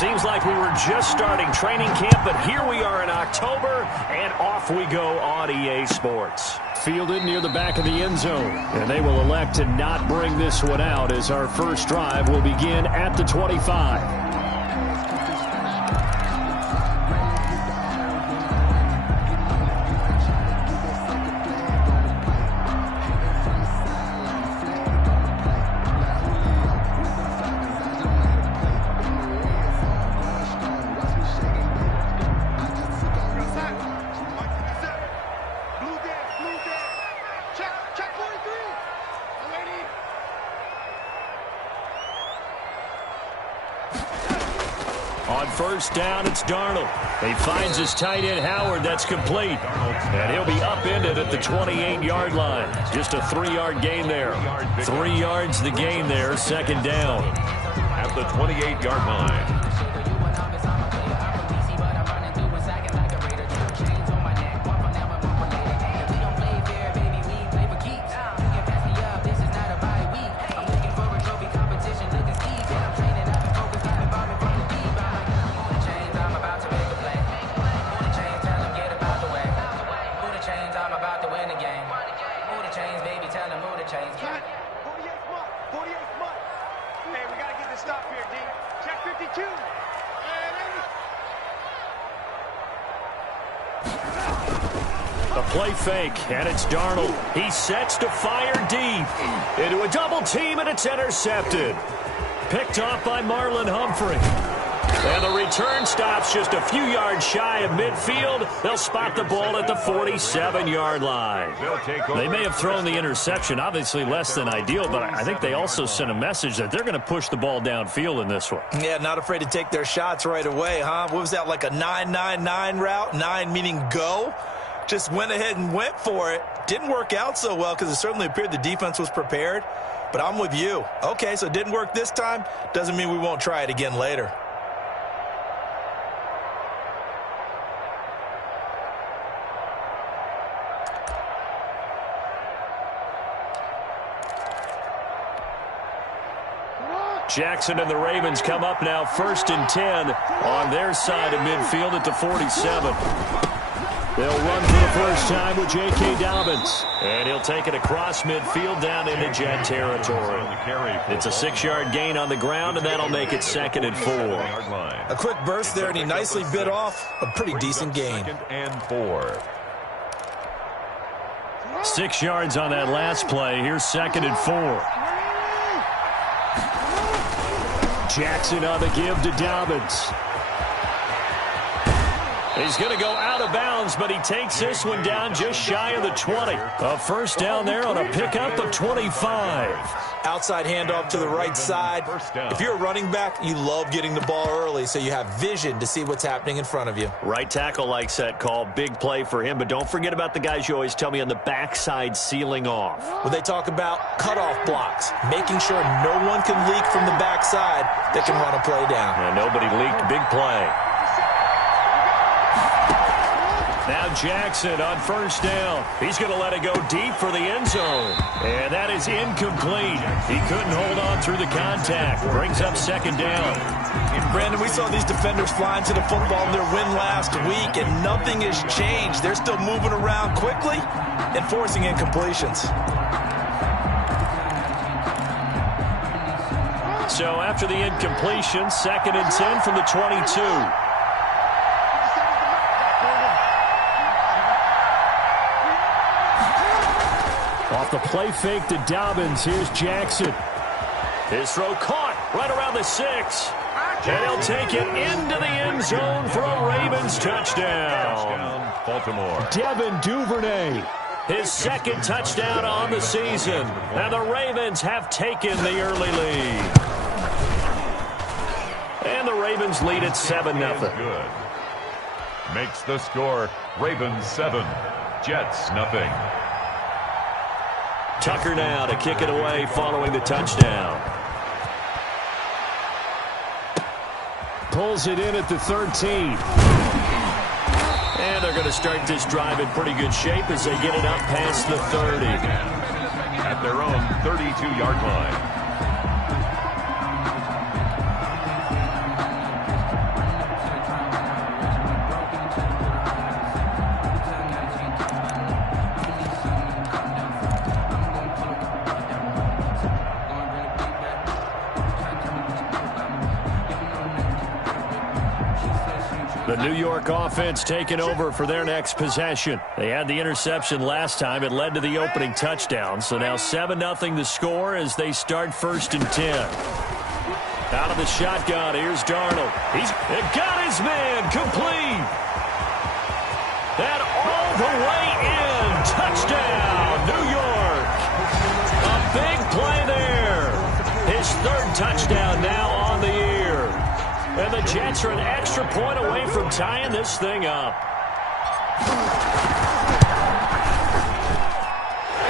Seems like we were just starting training camp, but here we are in October, and off we go on EA Sports. Fielded near the back of the end zone, and they will elect to not bring this one out as our first drive will begin at the 25. On first down, it's Darnold. He finds his tight end, Howard. That's complete. And he'll be upended at the 28-yard line. Just a 3-yard gain there. 3 yards the gain there, second down. At the 28-yard line. A play fake, and it's Darnold. He sets to fire deep into a double team, and it's intercepted. Picked off by Marlon Humphrey. And the return stops just a few yards shy of midfield. They'll spot the ball at the 47-yard line. They may have thrown the interception, obviously less than ideal, but I think they also sent a message that they're going to push the ball downfield in this one. Yeah, not afraid to take their shots right away, huh? What was that, like a 9-9-9 route? 9 meaning go? Just went ahead and went for it. Didn't work out so well because it certainly appeared the defense was prepared. But I'm with you. Okay, so it didn't work this time. Doesn't mean we won't try it again later. Jackson and the Ravens come up now 1st and 10 on their side of midfield at the 47. They'll run for the first time with J.K. Dobbins. And he'll take it across midfield down into Jet territory. It's a 6-yard gain on the ground, and that'll make it 2nd and 4. A quick burst there, and he nicely bit off a pretty decent gain. 2nd and 4. 6 yards on that last play. Here's 2nd and 4. Jackson on the give to Dobbins. He's going to go out of bounds, but he takes this one down just shy of the 20. A first down there on a pickup of 25. Outside handoff to the right side. If you're a running back, you love getting the ball early so you have vision to see what's happening in front of you. Right tackle likes that call. Big play for him, but don't forget about the guys you always tell me on the backside sealing off. When they talk about cutoff blocks, making sure no one can leak from the backside that can run a play down. And nobody leaked. Big play. Now Jackson on first down. He's going to let it go deep for the end zone. And that is incomplete. He couldn't hold on through the contact. Brings up 2nd down. Brandon, we saw these defenders flying to the football in their win last week, and nothing has changed. They're still moving around quickly and forcing incompletions. So after the incompletion, 2nd and 10 from the 22. Off the play fake to Dobbins. Here's Jackson. His throw caught right around the 6. And he'll take it into the end zone for a Ravens touchdown. Baltimore. Devin Duvernay. His 2nd touchdown on the season. And the Ravens have taken the early lead. And the Ravens lead at 7-0. Good. Makes the score Ravens 7, Jets nothing. Tucker now to kick it away following the touchdown. Pulls it in at the 13. And they're going to start this drive in pretty good shape as they get it up past the 30. At their own 32-yard line. The New York offense taking over for their next possession. They had the interception last time. It led to the opening touchdown. So now 7-0 the score as they start 1st and 10. Out of the shotgun, here's Darnold. He's got his man complete. That all the way in. Touchdown, New York. A big play there. His 3rd touchdown now on the year. And the Jets are an extra point away from tying this thing up.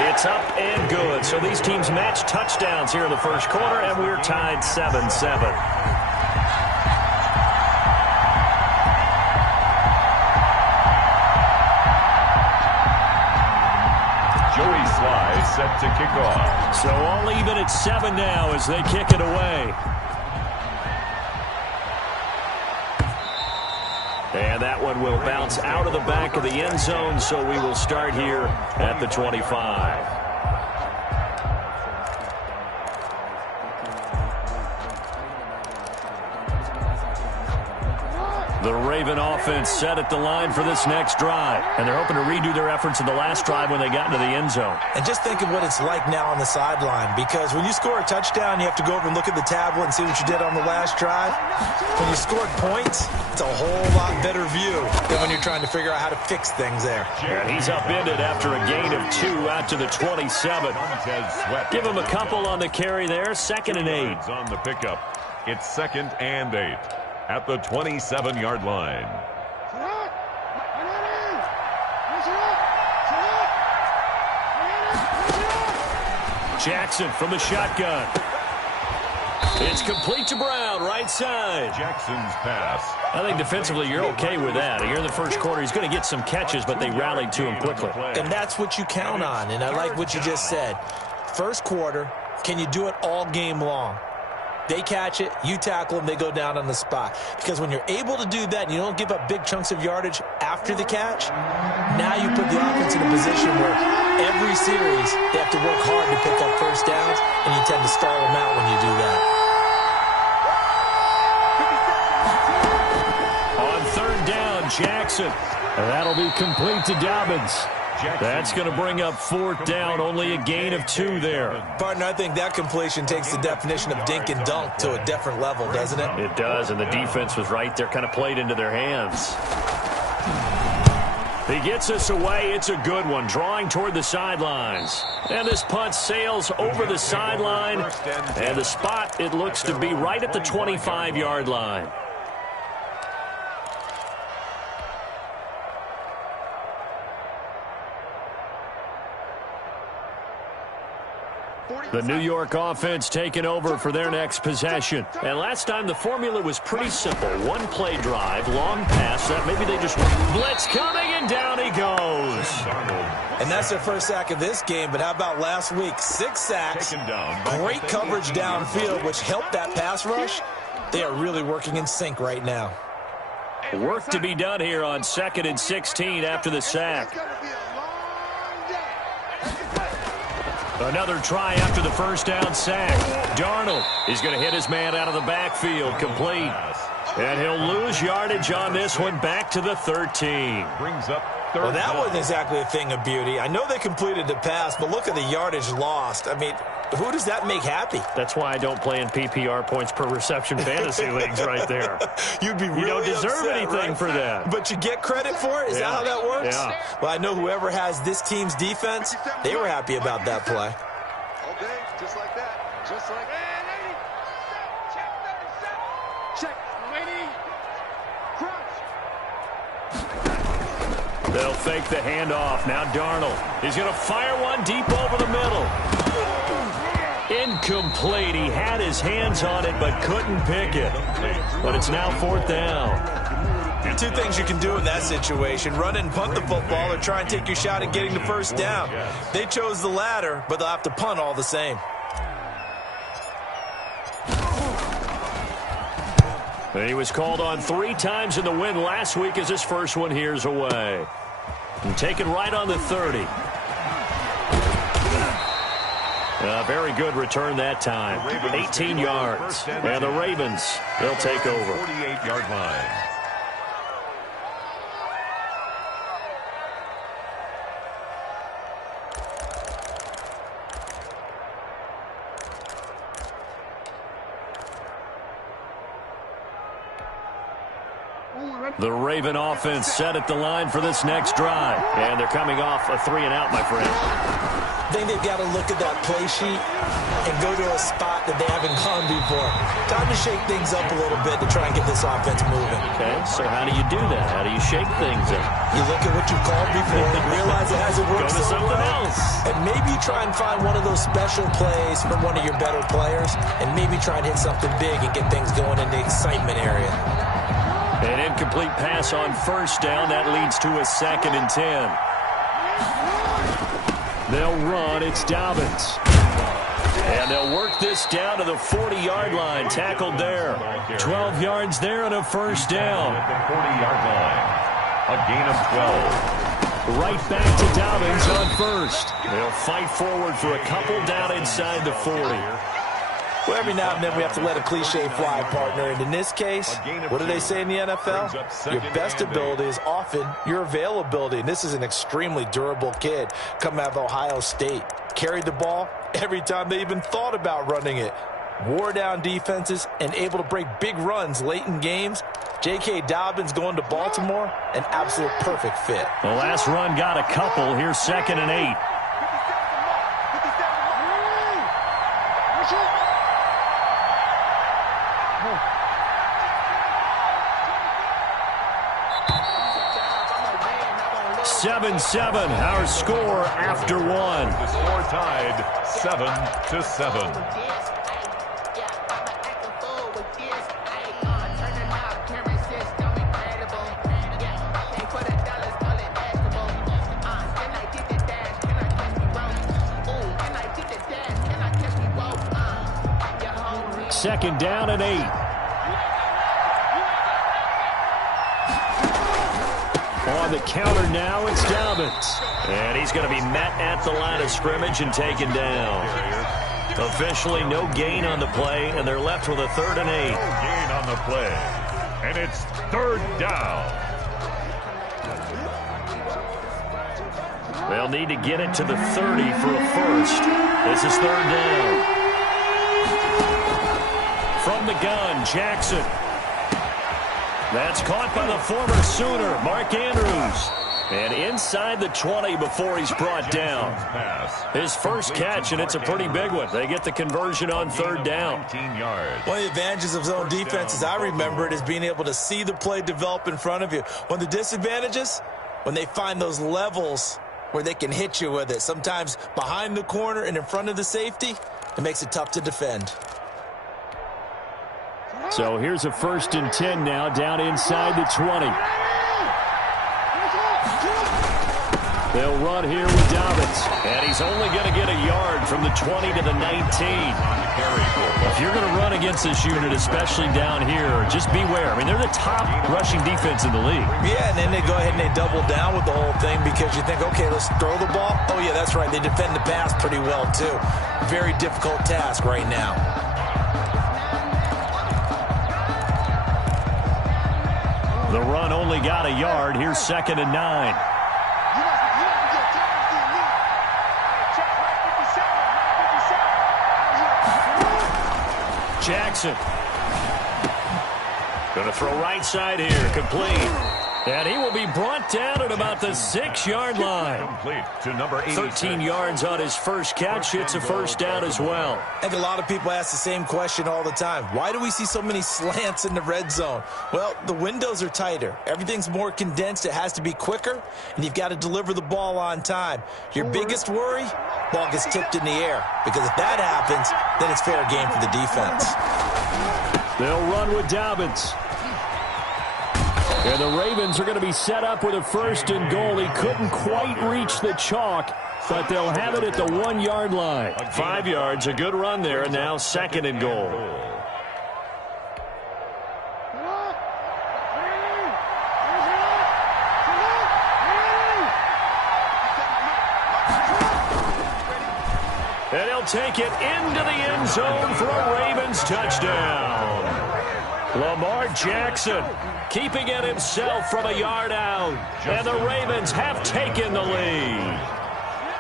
It's up and good. So these teams match touchdowns here in the first quarter, and we're tied 7-7. Joey Sly set to kick off. So all even at 7 now as they kick it away. And that one will bounce out of the back of the end zone, so we will start here at the 25. The Raven offense set at the line for this next drive, and they're hoping to redo their efforts in the last drive when they got into the end zone. And just think of what it's like now on the sideline, because when you score a touchdown, you have to go over and look at the tablet and see what you did on the last drive. When you scored points, it's a whole lot better view than when you're trying to figure out how to fix things there. And he's upended after a gain of 2 out to the 27. Give him a couple on the carry there, 2nd and 8. On the pickup, it's 2nd and 8. At the 27-yard line. Jackson from the shotgun. It's complete to Brown, right side. Jackson's pass. I think defensively you're okay with that. Here in the first quarter, he's going to get some catches, but they rallied to him quickly. And that's what you count on, and I like what you just said. First quarter, can you do it all game long? They catch it, you tackle them, they go down on the spot. Because when you're able to do that and you don't give up big chunks of yardage after the catch, now you put the offense in a position where every series they have to work hard to pick up first downs, and you tend to stall them out when you do that. On 3rd down, Jackson. And that'll be complete to Dobbins. That's going to bring up 4th down, only a gain of 2 there. Partner, I think that completion takes the definition of dink and dunk to a different level, doesn't it? It does, and the defense was right there, kind of played into their hands. He gets us away. It's a good one, drawing toward the sidelines. And this punt sails over the sideline, and the spot, it looks to be right at the 25-yard line. The New York offense taking over for their next possession. And last time the formula was pretty simple. One play drive, long pass. That maybe they just blitz coming, and down he goes. And that's their first sack of this game, but how about last week? 6 sacks, great coverage downfield, which helped that pass rush. They are really working in sync right now. Work to be done here on 2nd and 16 after the sack. Another try after the first down sack. Darnold is going to hit his man out of the backfield, complete. And he'll lose yardage on this one, back to the 13. Brings up 3rd. Well, that wasn't exactly a thing of beauty. I know they completed the pass, but look at the yardage lost. I mean, who does that make happy? That's why I don't play in PPR points per reception fantasy leagues right there. You'd be really You don't deserve upset, anything right? for that. But you get credit for it? Is that how that works? Yeah. Well, I know whoever has this team's defense, they were happy about that play. Okay, just like that. Just like that. Check. They'll fake the handoff. Now Darnold is going to fire one deep over the middle. Incomplete. He had his hands on it but couldn't pick it. But it's now 4th down. 2 things you can do in that situation: run and punt the football, or try and take your shot at getting the first down. They chose the latter, but they'll have to punt all the same. And he was called on 3 times in the win last week as his first one here's away. And taken right on the 30. A very good return that time. 18 yards. And the Ravens, they'll take over. 48-yard line. The Raven offense set at the line for this next drive. And they're coming off a 3-and-out, my friend. I think they've got to look at that play sheet and go to a spot that they haven't gone before. Time to shake things up a little bit to try and get this offense moving. Okay, so how do you do that? How do you shake things up? You look at what you called before, realize it hasn't worked Go to so something well, else. and maybe try and find one of those special plays from one of your better players, and maybe try and hit something big and get things going in the excitement area. An incomplete pass on first down. That leads to a 2nd and 10. They'll run. It's Dobbins. And they'll work this down to the 40-yard line. Tackled there. 12 yards there and a first down. At the 40-yard line. A gain of 12. Right back to Dobbins on first. They'll fight forward for a couple down inside the 40. Well, every now and then we have to let a cliche fly, partner. And in this case, what do they say in the NFL? Your best ability is often your availability. And this is an extremely durable kid coming out of Ohio State. Carried the ball every time they even thought about running it. Wore down defenses and able to break big runs late in games. J.K. Dobbins going to Baltimore, an absolute perfect fit. The last run got a couple. Here's 2nd and 8. Seven, our score after one. The score tied 7-7. Second down and 8. On the counter now, it's Dobbins. And he's going to be met at the line of scrimmage and taken down. Officially no gain on the play, and they're left with a 3rd and 8. No gain on the play. And it's 3rd down. They'll need to get it to the 30 for a first. This is 3rd down. From the gun, Jackson. That's caught by the former Sooner, Mark Andrews. And inside the 20 before he's brought down. His first catch, and it's a pretty big one. They get the conversion on 3rd down. One of the advantages of zone defense, as I remember it, is being able to see the play develop in front of you. One of the disadvantages, when they find those levels where they can hit you with it. Sometimes behind the corner and in front of the safety, it makes it tough to defend. So here's a 1st and 10 now, down inside the 20. They'll run here with Dobbins. And he's only going to get a yard from the 20 to the 19. If you're going to run against this unit, especially down here, just beware. I mean, they're the top rushing defense in the league. Yeah, and then they go ahead and they double down with the whole thing because you think, okay, let's throw the ball. Oh, yeah, that's right. They defend the pass pretty well, too. Very difficult task right now. The run only got a yard. Here's 2nd and 9. Jackson. Going to throw right side here. Complete. And he will be brought down at about the 6-yard line. Complete to number 86. 13 yards on his first catch. It's a first down as well. I think a lot of people ask the same question all the time. Why do we see so many slants in the red zone? Well, the windows are tighter. Everything's more condensed. It has to be quicker, and you've got to deliver the ball on time. Your biggest worry, ball gets tipped in the air, because if that happens, then it's fair game for the defense. They'll run with Dobbins. And the Ravens are going to be set up with a 1st and goal. He couldn't quite reach the chalk, but they'll have it at the 1-yard line. 5 yards, a good run there, and now 2nd and goal. And he'll take it into the end zone for a Ravens touchdown. Lamar Jackson keeping it himself from a yard out. And the Ravens have taken the lead.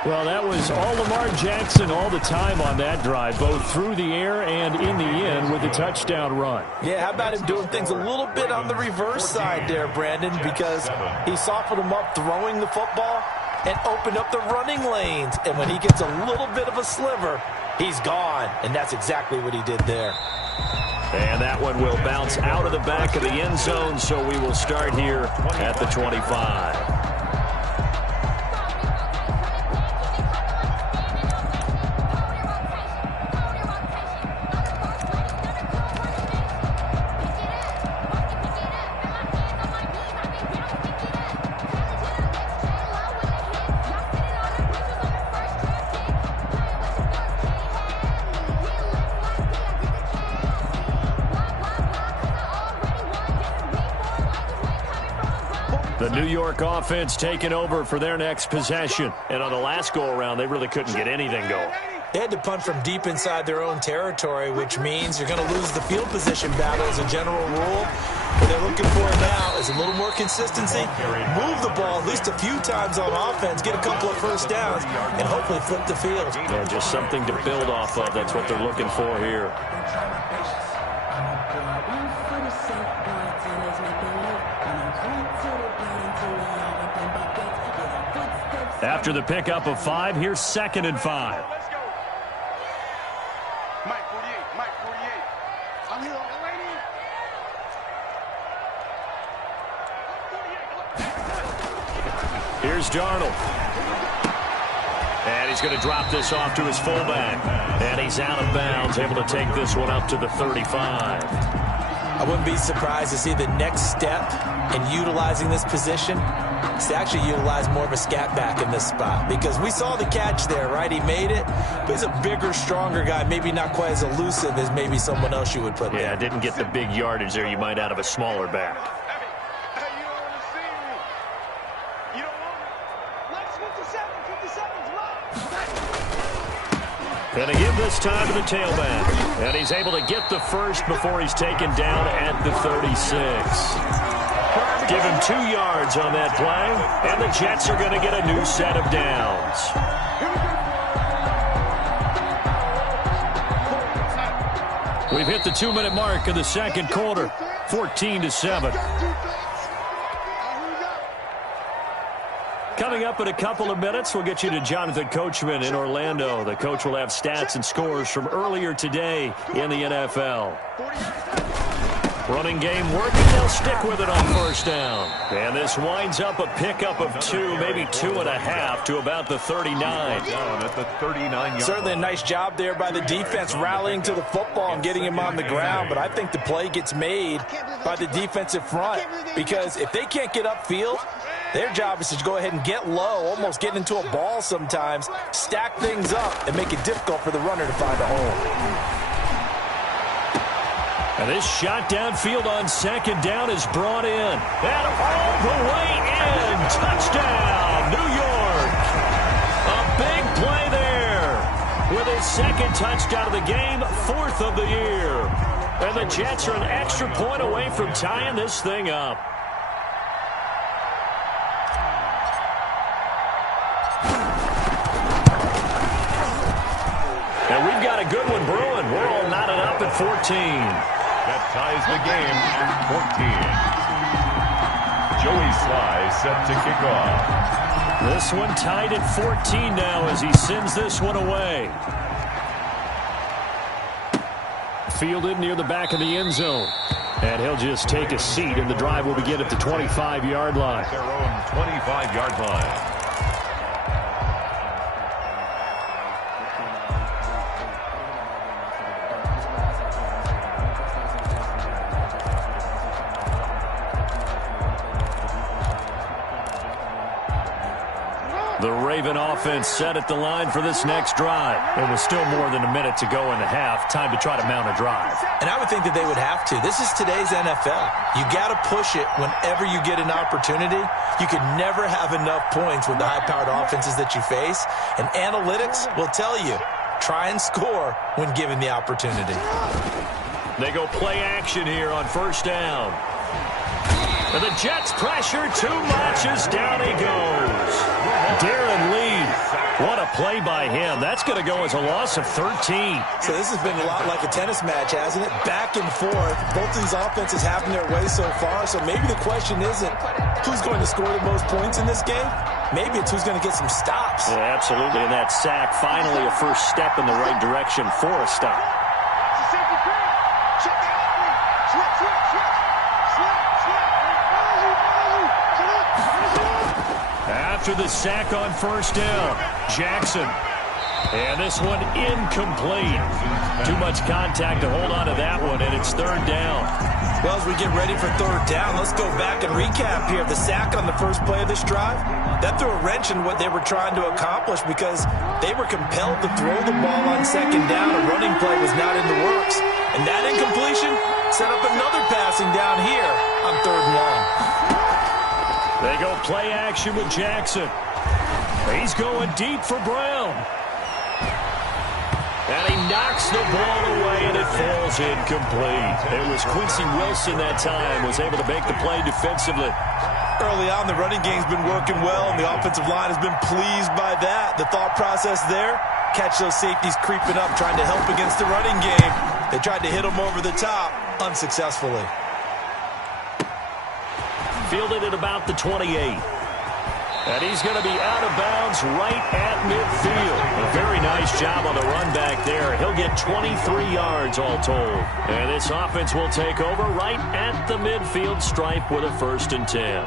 Well, that was all Lamar Jackson all the time on that drive, both through the air and in the end with a touchdown run. Yeah, how about him doing things a little bit on the reverse side there, Brandon, because he softened him up throwing the football and opened up the running lanes. And when he gets a little bit of a sliver, he's gone. And that's exactly what he did there. And that one will bounce out of the back of the end zone, so we will start here at the 25. The New York offense taking over for their next possession. And on the last go-around, they really couldn't get anything going. They had to punt from deep inside their own territory, which means you're going to lose the field position battle as a general rule. What they're looking for now is a little more consistency, move the ball at least a few times on offense, get a couple of first downs, and hopefully flip the field. Yeah, just something to build off of. That's what they're looking for here. After the pickup of 5, here's 2nd and 5. Mike 48, Mike 48. I'm here on the lady. Here's Darnold. And he's going to drop this off to his fullback. And he's out of bounds, able to take this one up to the 35. I wouldn't be surprised to see the next step in utilizing this position is to actually utilize more of a scat back in this spot, because we saw the catch there, right? He made it, but he's a bigger, stronger guy, maybe not quite as elusive as maybe someone else you would put there. Yeah, didn't get the big yardage there you might out of a smaller back. Hey, you don't want to see me. You don't want me. Let's 57's left. And to give this time to the tailback. And he's able to get the first before he's taken down at the 36. Give him 2 yards on that play, and the Jets are going to get a new set of downs. We've hit the 2-minute mark of the second quarter, 14-7. Coming up in a couple of minutes, we'll get you to Jonathan Coachman in Orlando. The coach will have stats and scores from earlier today in the NFL. Running game working. They'll stick with it on first down. And this winds up a pickup of 2, maybe 2.5 to about the 39. Down at the 39-yard. Certainly a nice job there by the defense rallying to the football and getting him on the ground. But I think the play gets made by the defensive front, because if they can't get upfield, their job is to go ahead and get low, almost get into a ball sometimes, stack things up, and make it difficult for the runner to find a hole. And this shot downfield on second down is brought in. And all the way in. Touchdown, New York. A big play there. With his second touchdown of the game, 4th of the year. And the Jets are an extra point away from tying this thing up. And we've got a good one brewing. We're all knotted up at 14. That ties the game at 14. Joey Sly set to kick off. This one tied at 14 now as he sends this one away. Fielded near the back of the end zone. And he'll just take a seat, and the drive will begin at the 25-yard line. Their own 25-yard line. The Raven offense set at the line for this next drive. It was still more than a minute to go in the half. Time to try to mount a drive. And I would think that they would have to. This is today's NFL. You got to push it whenever you get an opportunity. You can never have enough points with the high-powered offenses that you face. And analytics will tell you, try and score when given the opportunity. They go play action here on first down. And the Jets pressure too much as down he goes. Darren Lee What a play by him. That's going to go as a loss of 13. So this has been a lot like a tennis match, hasn't it? Back and forth. Both of these offenses having their way so far. So maybe the question isn't who's going to score the most points in this game. Maybe it's who's going to get some stops. Yeah, absolutely. And that sack, finally a first step in the right direction for a stop. After the sack on first down, Jackson. And this one incomplete. Too much contact to hold on to that one, and it's third down. Well, as we get ready for third down, let's go back and recap here. The sack on the first play of this drive, that threw a wrench in what they were trying to accomplish because they were compelled to throw the ball on second down. A running play was not in the works. And that incompletion set up another passing down here on third and long. They go play action with Jackson. He's going deep for Brown. And he knocks the ball away, and it falls incomplete. It was Quincy Wilson that time, was able to make the play defensively. Early on, the running game's been working well, and the offensive line has been pleased by that. The thought process there, catch those safeties creeping up, trying to help against the running game. They tried to hit them over the top, unsuccessfully. Fielded at about the 28. And he's going to be out of bounds right at midfield. A very nice job on the run back there. He'll get 23 yards all told. And this offense will take over right at the midfield stripe with a 1st and 10.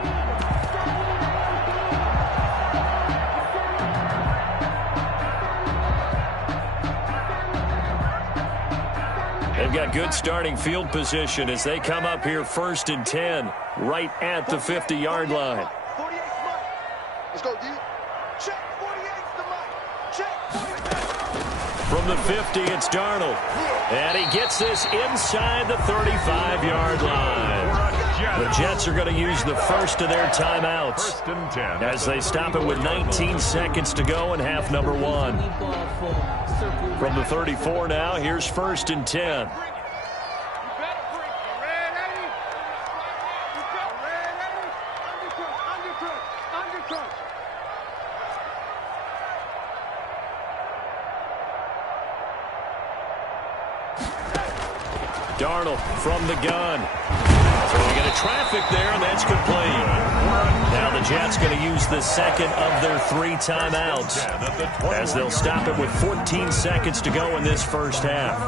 They've got good starting field position as they come up here 1st and 10 right at the 50-yard line. 48's Mike. Let's go, D. Check 48's the Mike. Check 48. From the 50, it's Darnold. And he gets this inside the 35-yard line. The Jets are going to use the first of their timeouts 1st and 10 as they stop it with 19 seconds to go in half number 1. From the 34 now, here's 1st and 10. Darnold from the gun. So we get a traffic there, and that's complete. Now the Jets going to use the second of their 3 timeouts as they'll stop it with 14 seconds to go in this first half.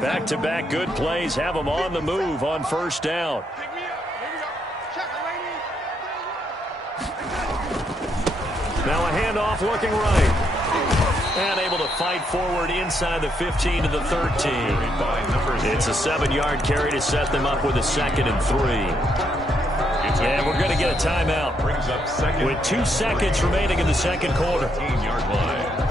Back-to-back good plays have them on the move on first down. Now a handoff looking right. And able to fight forward inside the 15 to the 13. It's a 7-yard carry to set them up with a 2nd and 3. And we're going to get a timeout with 2 seconds remaining in the second quarter. 15-yard line.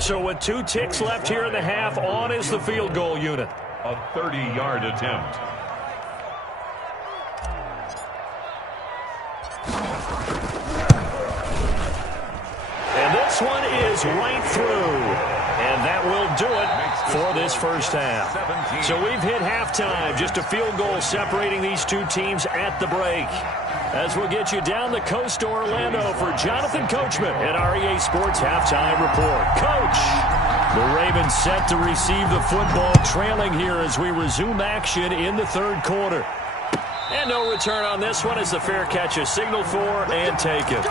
So with 2 ticks left here in the half, on is the field goal unit. A 30-yard attempt. And this one is right through. And that will do it for this first half. So we've hit halftime. Just a field goal separating these 2 teams at the break. As we'll get you down the coast to Orlando for Jonathan Coachman at REA Sports Halftime Report. Coach, the Ravens set to receive the football, trailing here as we resume action in the third quarter. And no return on this one as the fair catch is signaled for and taken.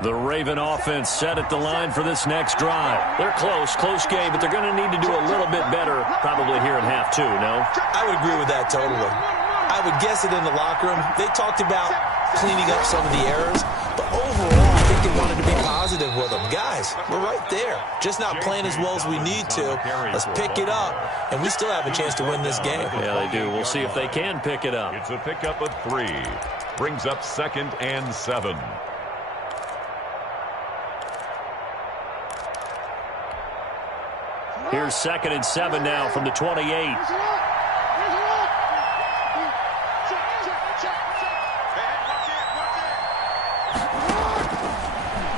The Raven offense set at the line for this next drive. They're close game, but they're going to need to do a little bit better probably here in half 2, no? I would agree with that totally. I would guess it in the locker room. They talked about cleaning up some of the errors, but overall, I think they wanted to be positive with them. Guys, we're right there. Just not playing as well as we need to. Let's pick it up, and we still have a chance to win this game. Yeah, they do. We'll see if they can pick it up. It's a pickup of 3. brings up 2nd and 7. Here's 2nd and 7 now from the 28.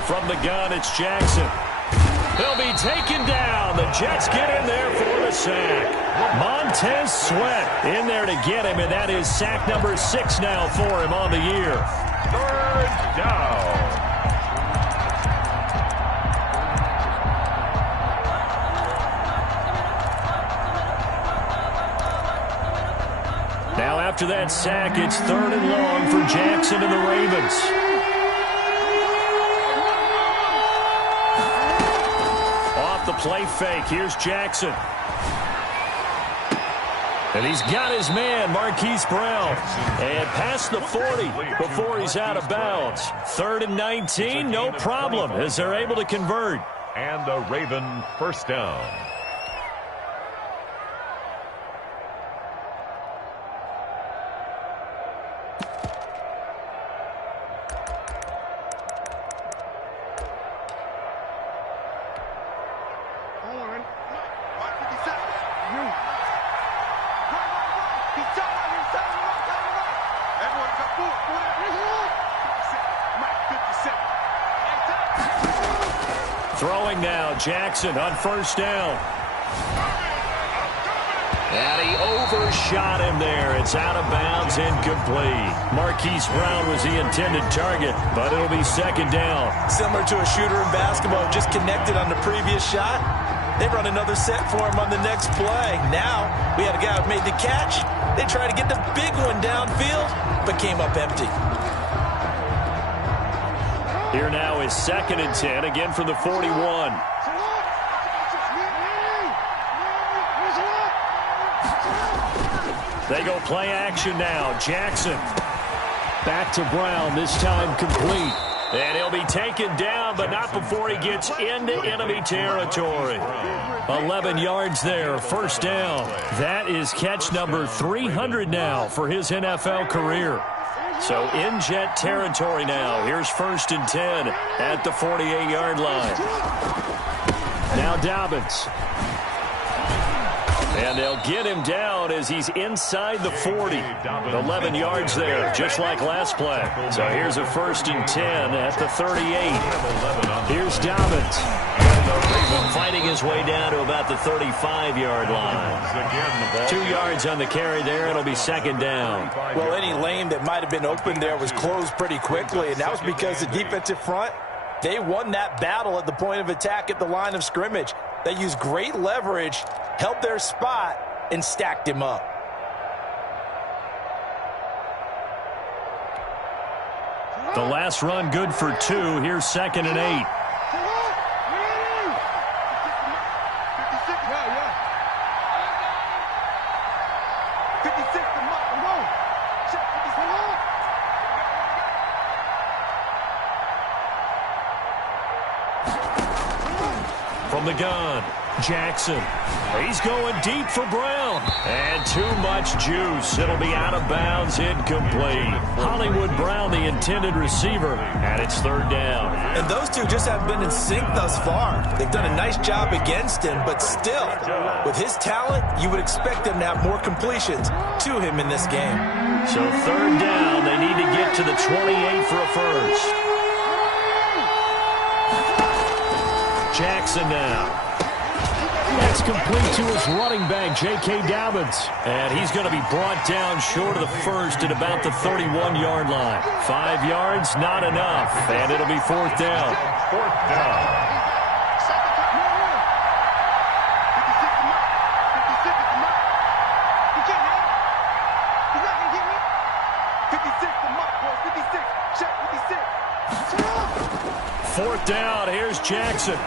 From the gun, it's Jackson. He'll be taken down. The Jets get in there for the sack. Montez Sweat in there to get him, and that is sack number 6 now for him on the year. 3rd down. Now after that sack, it's 3rd and long for Jackson and the Ravens. Off the play fake, here's Jackson. And he's got his man, Marquise Brown. And past the 40 before he's out of bounds. 3rd and 19, no problem, as they're able to convert. And a Raven first down. Throwing now, Jackson on first down. And he overshot him there. It's out of bounds, incomplete. Marquise Brown was the intended target, but it'll be 2nd down. Similar to a shooter in basketball, just connected on the previous shot. They run another set for him on the next play. Now, we had a guy who made the catch. They tried to get the big one downfield, but came up empty. Here now is 2nd and 10, again from the 41. They go play action now. Jackson back to Brown, this time complete. And he'll be taken down, but not before he gets into enemy territory. 11 yards there, first down. That is catch number 300 now for his NFL career. So in Jet territory now. Here's 1st and 10 at the 48-yard line. Now Dobbins. And they'll get him down as he's inside the 40. 11 yards there, just like last play. So here's a 1st and 10 at the 38. Here's Dobbins. Fighting his way down to about the 35-yard line. 2 yards on the carry there. It'll be 2nd down. Well, any lane that might have been open there was closed pretty quickly, and that was because the defensive front, they won that battle at the point of attack at the line of scrimmage. They used great leverage, held their spot, and stacked him up. The last run good for 2. Here's 2nd and 8. From the gun, Jackson. He's going deep for Brown. And too much juice. It'll be out of bounds, incomplete. Hollywood Brown, the intended receiver, and it's 3rd down. And those two just haven't been in sync thus far. They've done a nice job against him, but still, with his talent, you would expect them to have more completions to him in this game. So 3rd down, they need to get to the 28 for a first. Jackson now. That's complete to his running back, J.K. Dobbins. And he's going to be brought down short of the first at about the 31-yard line. 5 yards, not enough. And it'll be 4th down. 4th down. Fourth down, here's Jackson.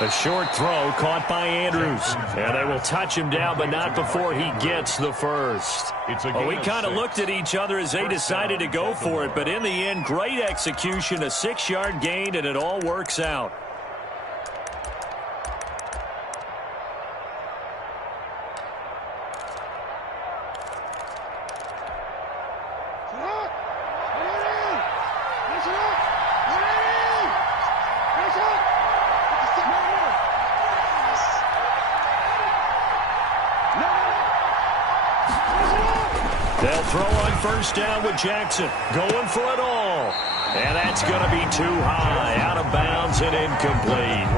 A short throw caught by Andrews. And they will touch him down, but not before he gets the first. Well, we kind of looked at each other as they decided to go for it, but in the end, great execution, a 6-yard gain, and it all works out. They'll throw on first down with Jackson. Going for it all. And that's going to be too high. Out of bounds and incomplete.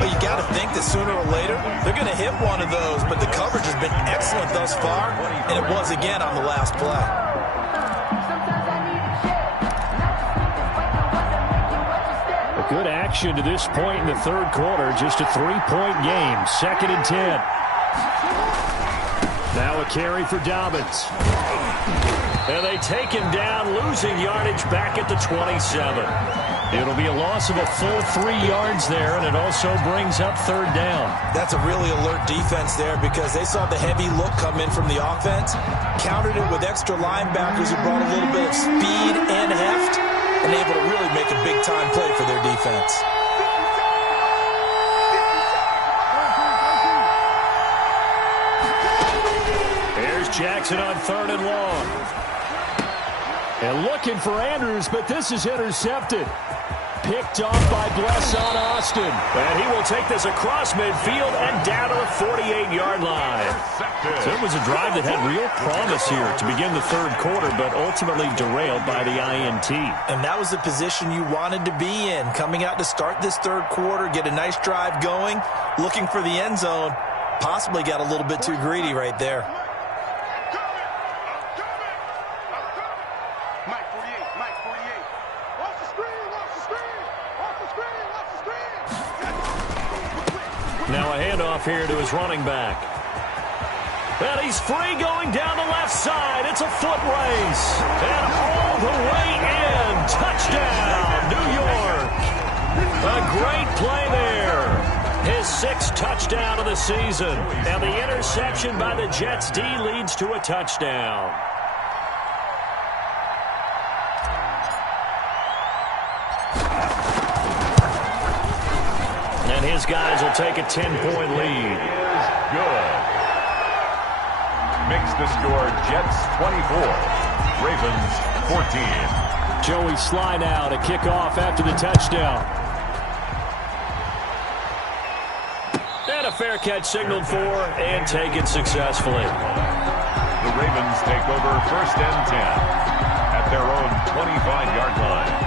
Well, you got to think that sooner or later they're going to hit one of those, but the coverage has been excellent thus far, and it was again on the last play. A good action to this point in the third quarter. Just a 3-point game. 2nd and 10. Now a carry for Dobbins. And they take him down, losing yardage back at the 27. It'll be a loss of a full 3 yards there, and it also brings up third down. That's a really alert defense there because they saw the heavy look come in from the offense, countered it with extra linebackers who brought a little bit of speed and heft, and able to really make a big-time play for their defense. Here's Jackson on 3rd and long. And looking for Andrews, but this is intercepted. Picked off by Bless on Austin. And he will take this across midfield and down to the 48-yard line. So it was a drive that had real promise here to begin the third quarter, but ultimately derailed by the INT. And that was the position you wanted to be in, coming out to start this third quarter, get a nice drive going, looking for the end zone. Possibly got a little bit too greedy right there. Now a handoff here to his running back. And he's free going down the left side. It's a foot race. And all the way in. Touchdown, New York. A great play there. His 6th touchdown of the season. And the interception by the Jets D leads to a touchdown. And his guys will take a 10-point lead. Good. Makes the score Jets 24, Ravens 14. Joey Sly now to kick off after the touchdown. And a fair catch signaled for and taken successfully. The Ravens take over 1st and 10 at their own 25-yard line.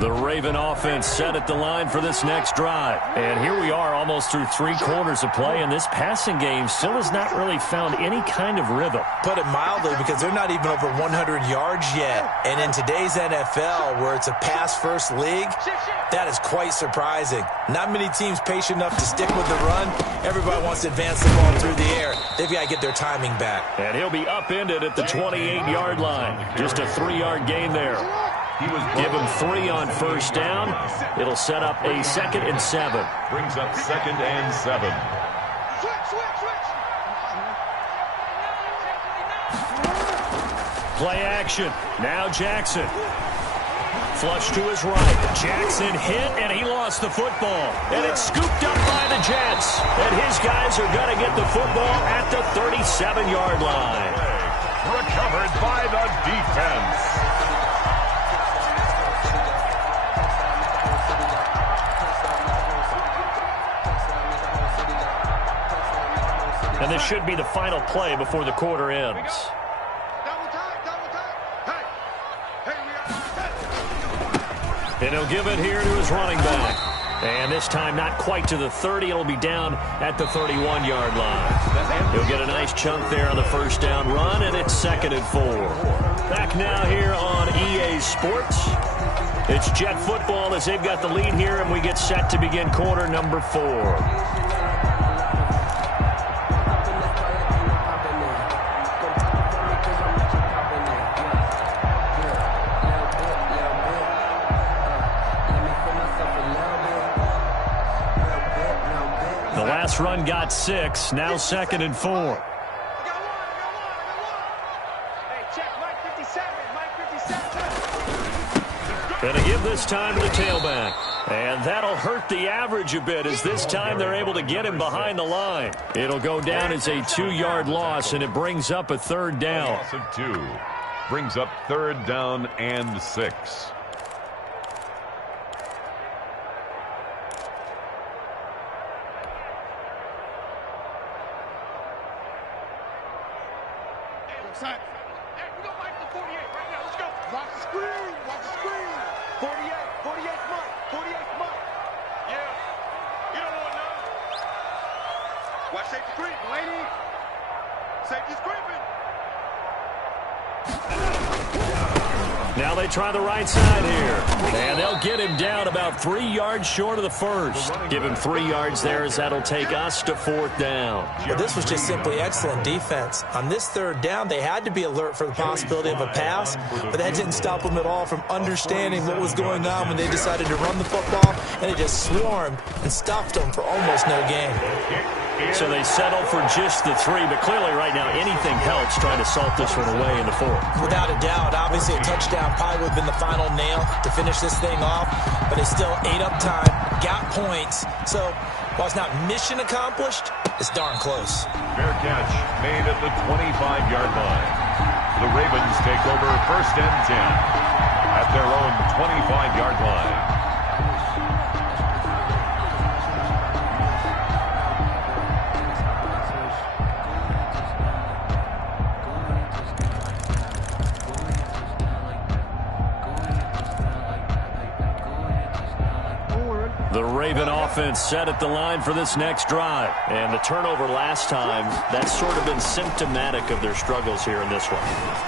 The Raven offense set at the line for this next drive. And here we are almost through 3 quarters of play, and this passing game still has not really found any kind of rhythm. Put it mildly, because they're not even over 100 yards yet. And in today's NFL, where it's a pass-first league, that is quite surprising. Not many teams patient enough to stick with the run. Everybody wants to advance the ball through the air. They've got to get their timing back. And he'll be upended at the 28-yard line. Just a 3-yard gain there. Give him 3 on first down. It'll set up a 2nd and 7. Brings up 2nd and 7. Play action. Now Jackson. Flush to his right. Jackson hit, and he lost the football. And it's scooped up by the Jets. And his guys are going to get the football at the 37-yard line. Recovered by the defense. And this should be the final play before the quarter ends. And he'll give it here to his running back. And this time not quite to the 30. It'll be down at the 31-yard line. He'll get a nice chunk there on the first down run, and it's 2nd and 4. Back now here on EA Sports. It's Jet football as they've got the lead here, and we get set to begin quarter number 4. Run got 6, now 2nd and 4. Hey, check, Mike 57, Mike 57. Going to give this time to the tailback. And that'll hurt the average a bit as this time they're able to get him behind the line. It'll go down as a 2-yard loss, and it brings up a third down. Loss of 2. Brings up third down and 6. Hey, we don't like the 48 right now. Let's go. Watch the screen. Watch the screen. 48. 48 Mike. 48 Mike. Yeah. You don't want none. Watch safety creep, lady. Safety's creeping. Now they try the right side here. And they'll get him down about 3 yards short of the first. Give him 3 yards there as that'll take us to fourth down. Well, this was just simply excellent defense. On this third down, they had to be alert for the possibility of a pass, but that didn't stop them at all from understanding what was going on when they decided to run the football, and they just swarmed and stuffed them for almost no gain. So they settled for just the 3, but clearly right now anything helps trying to salt this one away in the fourth. Without a doubt, obviously a touchdown probably would have been the final nail to finish this thing off, but it still ate up time, got points. So while it's not mission accomplished, it's darn close. Fair catch made at the 25-yard line. The Ravens take over first and 10 at their own 25-yard line. The Raven offense set at the line for this next drive. And the turnover last time, that's sort of been symptomatic of their struggles here in this one.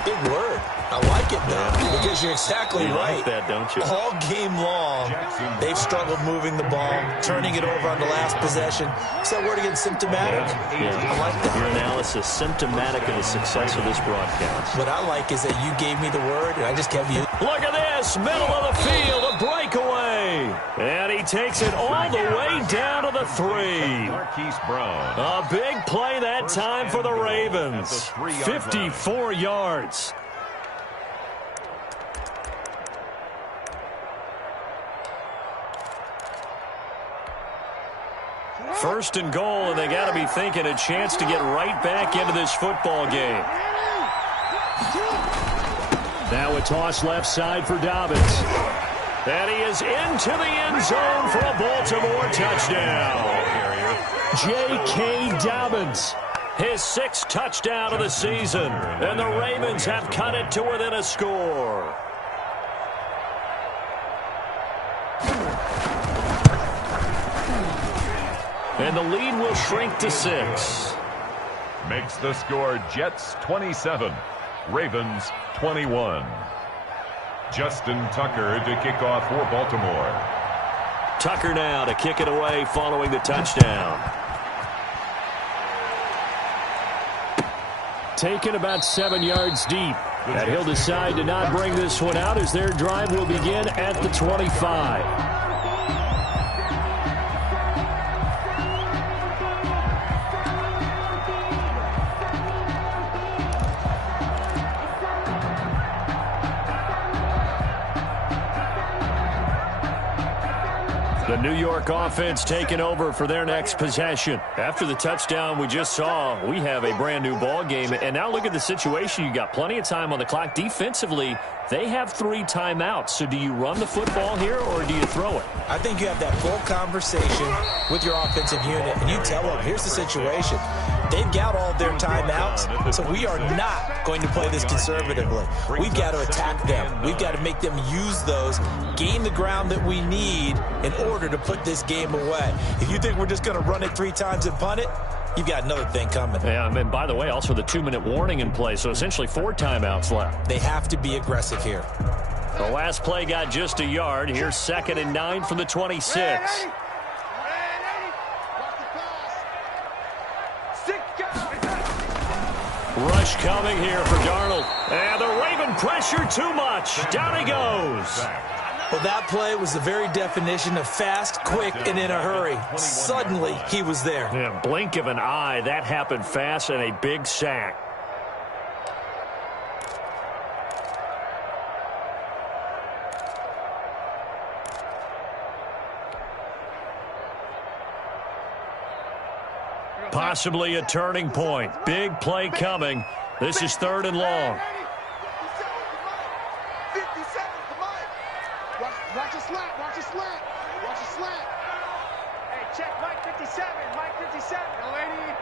Big word. I like it, though, because you're exactly right. Like that, don't you? All game long, they've struggled moving the ball, turning it over on the last possession. Is that word again, symptomatic? Yeah. I like that. Your analysis, symptomatic of the success of this broadcast. What I like is that you gave me the word, and I just kept you. Look at this, middle of the field, a breakaway. And he takes it all the way down to the 3. A big play that time for the Ravens. 54 yards. First and goal, and they got to be thinking a chance to get right back into this football game. Now a toss left side for Dobbins. And he is into the end zone for a Baltimore touchdown. J.K. Dobbins, his 6th touchdown of the season. And the Ravens have cut it to within a score. And the lead will shrink to 6. Makes the score Jets 27, Ravens 21. Justin Tucker to kick off for Baltimore. Tucker now to kick it away following the touchdown. Taken about 7 yards deep. And he'll decide to not bring this one out as their drive will begin at the 25. The New York offense taking over for their next possession. After the touchdown we just saw, we have a brand new ball game. And now look at the situation. You got plenty of time on the clock. Defensively, they have 3 timeouts. So do you run the football here or do you throw it? I think you have that full conversation with your offensive unit, and you tell them, here's the situation. They've got all their timeouts, so we are not going to play this conservatively. We've got to attack them. We've got to make them use those, gain the ground that we need in order to put this game away. If you think we're just going to run it 3 times and punt it, you've got another thing coming. Yeah, and by the way, also the 2-minute warning in play, so essentially 4 timeouts left. They have to be aggressive here. The last play got just a yard. Here's 2nd and 9 from the 26. Rush coming here for Darnold. And the Raven pressure too much. Down he goes. Well, that play was the very definition of fast, quick, and in a hurry. Suddenly, he was there. Yeah, blink of an eye. That happened fast and a big sack. Possibly a turning point. Big play coming. This is 3rd and long. 50 seconds to Mike. Watch your slant. Watch your slant. Watch your slant. Hey, check Mike 57. Mike 57. Yo, lady.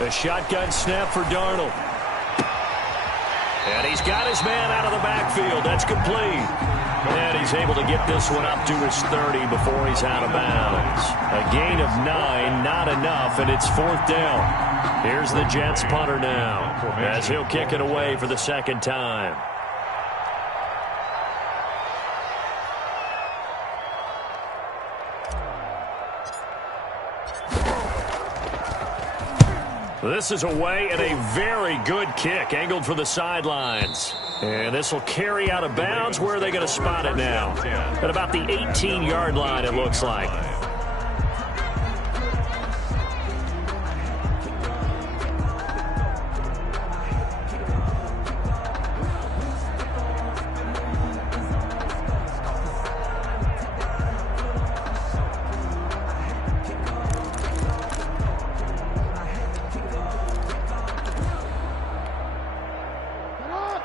A shotgun snap for Darnold. And he's got his man out of the backfield. That's complete. And he's able to get this one up to his 30 before he's out of bounds. A gain of 9, not enough, and it's 4th down. Here's the Jets punter now, as he'll kick it away for the 2nd time. This is away and a very good kick, angled for the sidelines. And this will carry out of bounds. Where are they going to spot it now? At about the 18-yard line, it looks like.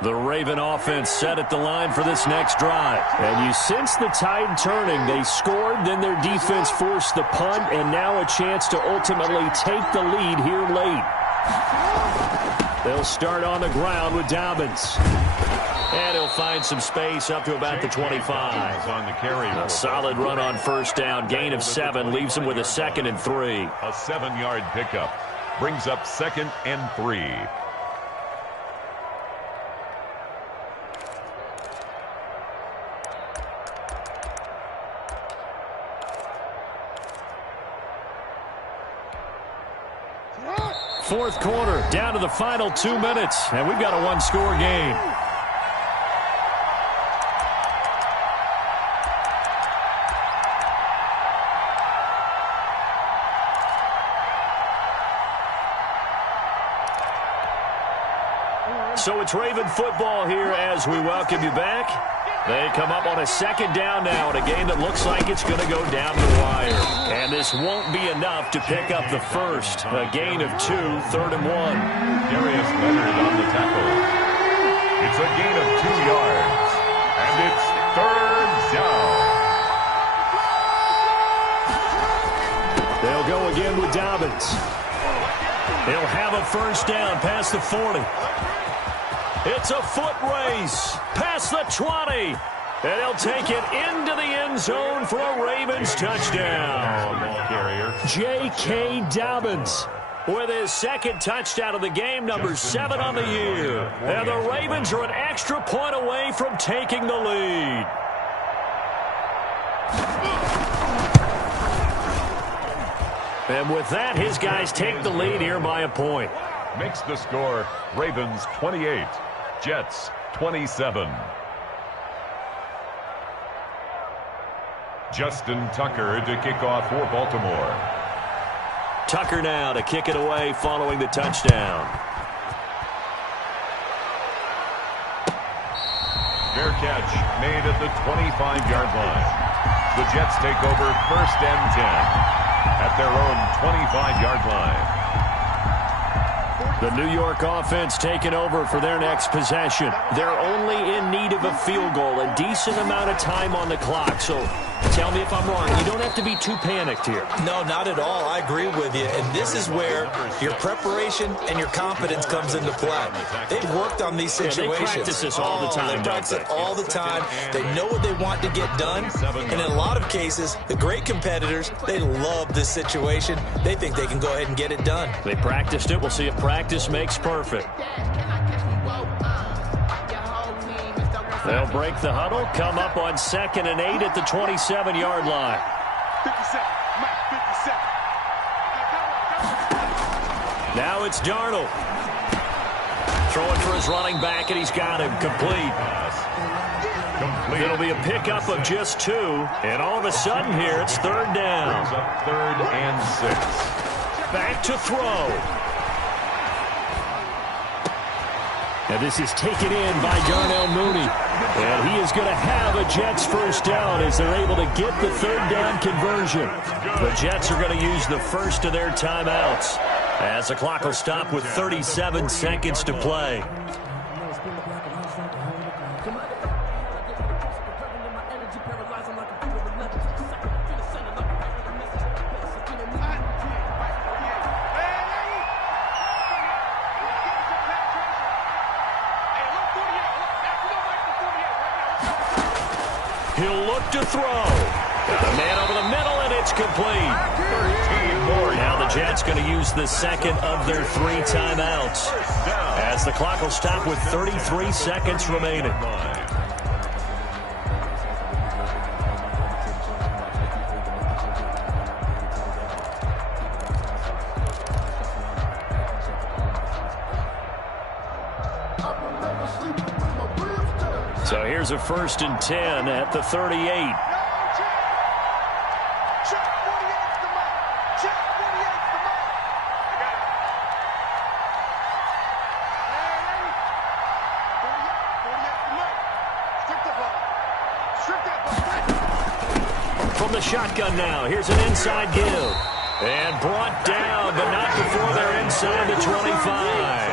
The Raven offense set at the line for this next drive. And you sense the tide turning. They scored, then their defense forced the punt, and now a chance to ultimately take the lead here late. They'll start on the ground with Dobbins. And he'll find some space up to about the 25. On the carry. A solid run on 1st down. Gain of 7 leaves him with a 2nd and 3. A 7-yard pickup brings up 2nd and 3. Fourth quarter, down to the final 2 minutes, and we've got a 1-score game. So it's Raven football here as we welcome you back. They come up on a 2nd down now in a game that looks like it's going to go down the wire. And this won't be enough to pick up the first. A gain of 2, 3rd and 1. Darius Leonard on the tackle. It's a gain of 2 yards. And it's 3rd down. They'll go again with Dobbins. He'll have a 1st down past the 40. It's a foot race past the 20. And he'll take it into the end zone for a Ravens touchdown. J.K. Dobbins with his 2nd touchdown of the game, number 7 on the year. And the Ravens are an extra point away from taking the lead. And with that, his guys take the lead here by a point. Makes the score Ravens 28, Jets 27. Justin Tucker to kick off for Baltimore. Tucker now to kick it away following the touchdown. Fair catch made at the 25-yard line. The Jets take over 1st and 10 at their own 25-yard line. The New York offense taking over for their next possession. They're only in need of a field goal, a decent amount of time on the clock. So tell me if I'm wrong. You don't have to be too panicked here. No, not at all. I agree with you. And this is where your preparation and your confidence comes into play. They've worked on these situations. Yeah, they practice this all the time. They practice it all the time. They know what they want to get done. And in a lot of cases, the great competitors, they love this situation. They think they can go ahead and get it done. They practiced it. We'll see if practice makes perfect. They'll break the huddle, come up on 2nd and 8 at the 27-yard line. 57, Mike, 57. Now it's Darnold. Throwing for his running back, and he's got him complete. It'll be a pickup of just 2, and all of a sudden here, it's 3rd down. 3rd and 6. Back to throw. And this is taken in by Darnell Mooney. And he is going to have a Jets first down as they're able to get the third down conversion. The Jets are going to use the first of their timeouts as the clock will stop with 37 seconds to play. He'll look to throw. Got a man over the middle, and it's complete. 13 more. Now the Jets going to use the second of their 3 timeouts as the clock will stop with 33 seconds remaining. So here's a 1st and 10 at the 38. From the shotgun now, here's an inside give. And brought down, but not before they're inside the 25.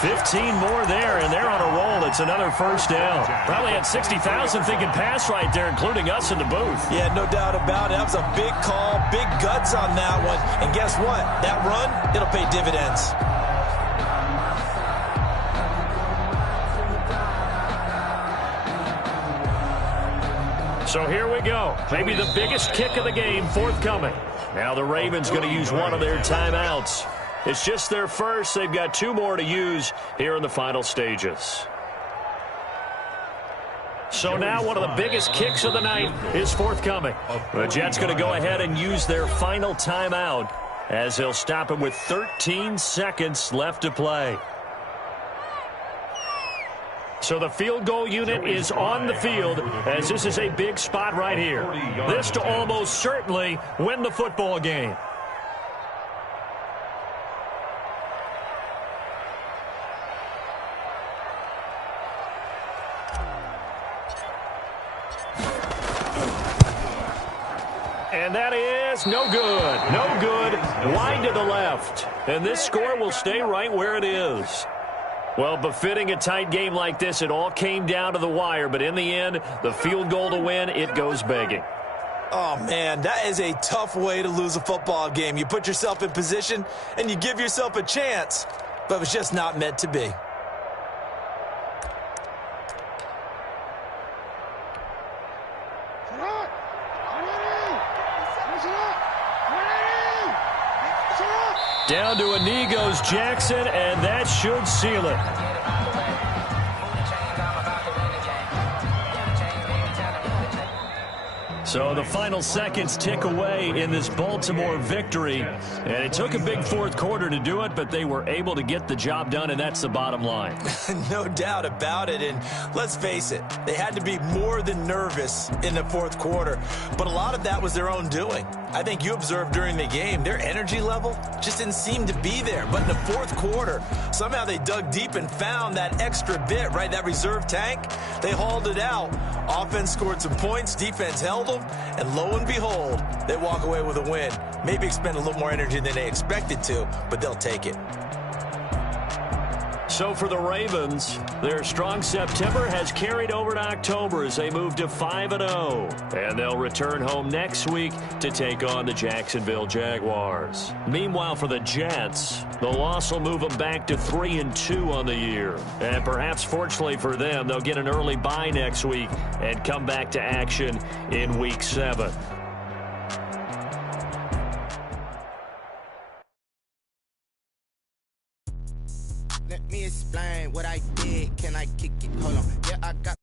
15 more there, and they're on a roll. It's another first down. Probably had 60,000 thinking pass right there, including us in the booth. Yeah, no doubt about it. That was a big call, big guts on that one. And guess what? That run, it'll pay dividends. So here we go. Maybe the biggest kick of the game forthcoming. Now the Ravens going to use one of their timeouts. It's just their first. They've got 2 more to use here in the final stages. So now one of the biggest kicks of the night is forthcoming. The Jets going to go ahead and use their final timeout as they'll stop it with 13 seconds left to play. So the field goal unit is on the field as this is a big spot right here. This to almost certainly win the football game. And that is no good. No good. Wide to the left. And this score will stay right where it is. Well, befitting a tight game like this, it all came down to the wire. But in the end, the field goal to win, it goes begging. Oh, man, that is a tough way to lose a football game. You put yourself in position, and you give yourself a chance. But it's just not meant to be. Down to a knee goes Jackson, and that should seal it. So the final seconds tick away in this Baltimore victory. And it took a big fourth quarter to do it, but they were able to get the job done, and that's the bottom line. No doubt about it. And let's face it, they had to be more than nervous in the fourth quarter. But a lot of that was their own doing. I think you observed during the game, their energy level just didn't seem to be there. But in the fourth quarter, somehow they dug deep and found that extra bit, right, that reserve tank. They hauled it out. Offense scored some points, defense held them, and lo and behold, they walk away with a win. Maybe expend a little more energy than they expected to, but they'll take it. So for the Ravens, their strong September has carried over to October as they move to 5-0. And they'll return home next week to take on the Jacksonville Jaguars. Meanwhile, for the Jets, the loss will move them back to 3-2 on the year. And perhaps fortunately for them, they'll get an early bye next week and come back to action in Week 7. Let me explain what I did. Can I kick it? Hold on. Yeah, I got